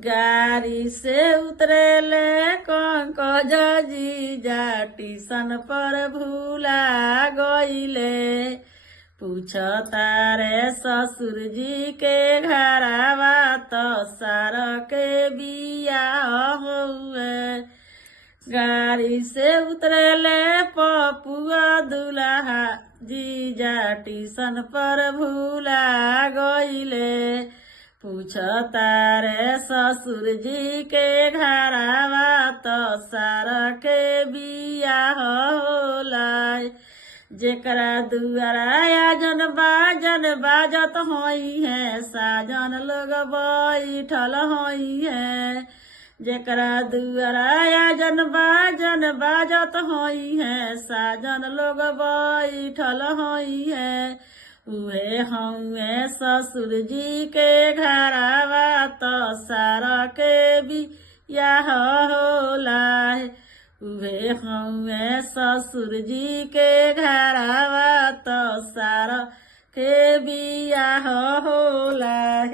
गाड़ी से उतरेले पंकज जीजा टीसन पर भूला गईले। पूछता रे ससुर जी के घरवा तो सार के बियाह हुए। गाड़ी से उतरेले पपुआ दुल्हा जीजा टीसन पर भूला गईले। पूछता रे ससुर जी के घरवा तो सार के बियाह होला। जेकरा दुआरा आजन बाजन बाजत होई है साजन लोग बैठल होई है। जेकरा दुआरा आजन बाजन बाजत होई है साजन लोग बैठल होई है। उहे हउए ससुर जी के घरवा तो सार के बियाह होला। उहे हउए ससुर जी के घरवा तो सार के बियाह होला।